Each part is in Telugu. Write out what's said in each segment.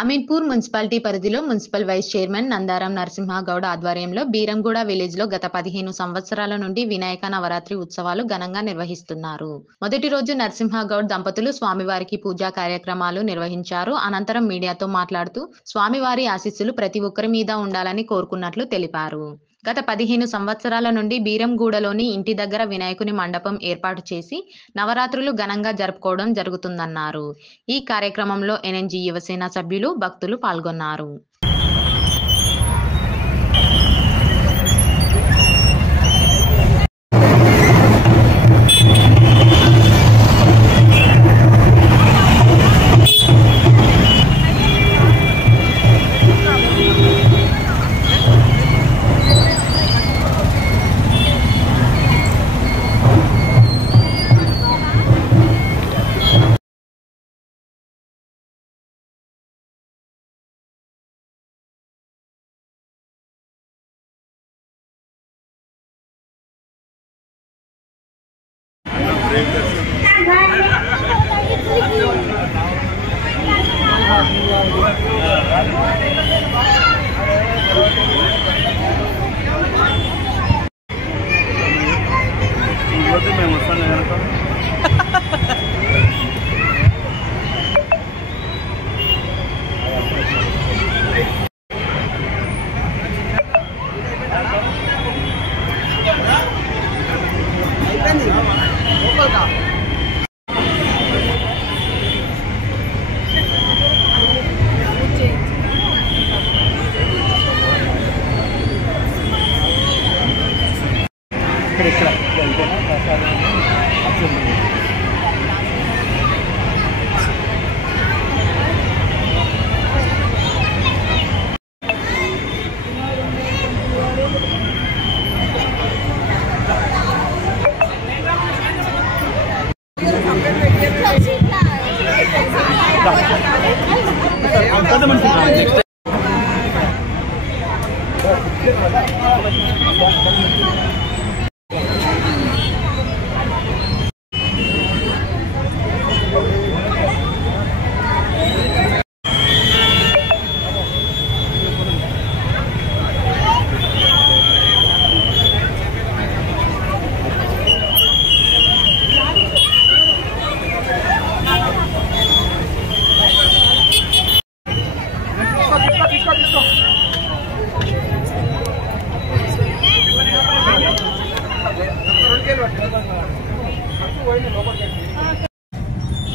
అమీన్పూర్ మున్సిపాలిటీ పరిధిలో municipal vice chairman Nandaram Narasimha Goud ఆధ్వర్యంలో బీరంగూడ విలేజ్లో గత 15 సంవత్సరాల నుండి వినాయక నవరాత్రి ఉత్సవాలు ఘనంగా నిర్వహిస్తున్నారు. మొదటి రోజు నరసింహగౌడ్ దంపతులు స్వామివారికి పూజా కార్యక్రమాలు నిర్వహించారు. అనంతరం మీడియాతో మాట్లాడుతూ స్వామివారి ఆశీస్సులు ప్రతి ఒక్కరి మీద ఉండాలని కోరుకున్నట్లు తెలిపారు. గత 15 సంవత్సరాల నుండి బీరంగూడలోని ఇంటి దగ్గర వినాయకుని మండపం ఏర్పాటు చేసి నవరాత్రులు ఘనంగా జరుపుకోవడం జరుగుతుందన్నారు. ఈ కార్యక్రమంలో ఎన్ఎన్జీ యువసేన సభ్యులు, భక్తులు పాల్గొన్నారు.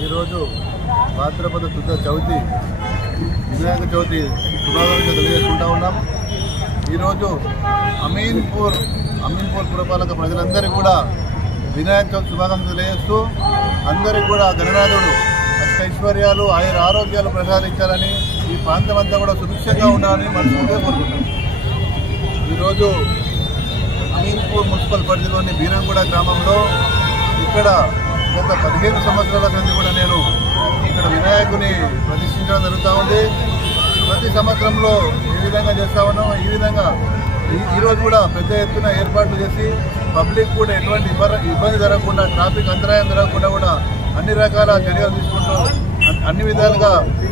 ఈరోజు భాద్రపద శుద్ధ చవితి వినాయక చవితి శుభాకాంక్షలు తెలియజేసుకుంటా ఉన్నాం. ఈరోజు అమీన్పూర్ పురపాలక ప్రజలందరికీ కూడా వినాయక చవితి శుభాకాంక్షలు తెలియజేస్తూ అందరికీ కూడా గణనాథుడు అష్టైశ్వర్యాలు ఆరోగ్యాలు ప్రసాదించాలని, ఈ ప్రాంతం అంతా కూడా సురక్షంగా ఉండాలని మనస్ఫూర్తిగా కోరుకుంటున్నాం. ఈరోజు అమీన్పూర్ మున్సిపల్ పరిధిలోని బీరంగూడ గ్రామంలో ఇక్కడ గత 15 సంవత్సరాల క్రితం కూడా నేను ఇక్కడ వినాయకుని ప్రతిష్ఠించడం జరుగుతూ ఉంది. ప్రతి సంవత్సరంలో ఏ విధంగా చేస్తా ఉన్నాం, ఈ విధంగా ఈరోజు కూడా పెద్ద ఎత్తున ఏర్పాట్లు చేసి పబ్లిక్ కూడా ఎటువంటి ఇబ్బంది జరగకుండా, ట్రాఫిక్ అంతరాయం జరగకుండా కూడా అన్ని రకాల చర్యలు తీసుకుంటూ అన్ని విధాలుగా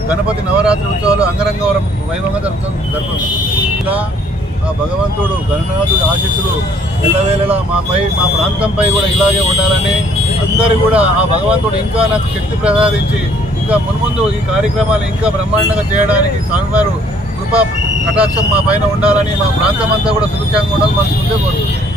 గణపతి నవరాత్రి ఉత్సవాలు అంగరంగ వైభవంగా జరుపుతుంది. ఇలా ఆ భగవంతుడు గణనాథుడి ఆశీస్సులు ఎల్లవేళలా మాపై, మా ప్రాంతంపై కూడా ఇలాగే ఉండాలని, అందరూ కూడా ఆ భగవంతుడు ఇంకా నాకు శక్తి ప్రసాదించి ఇంకా మున్ముందు ఈ కార్యక్రమాలు ఇంకా బ్రహ్మాండంగా చేయడానికి స్వామివారు కృపా కటాక్షం మా పైన ఉండాలని, మా ప్రాంతం అంతా కూడా సురక్షంగా ఉండాలని మనస్ఫూర్తిగా కోరుకుంటున్నాం.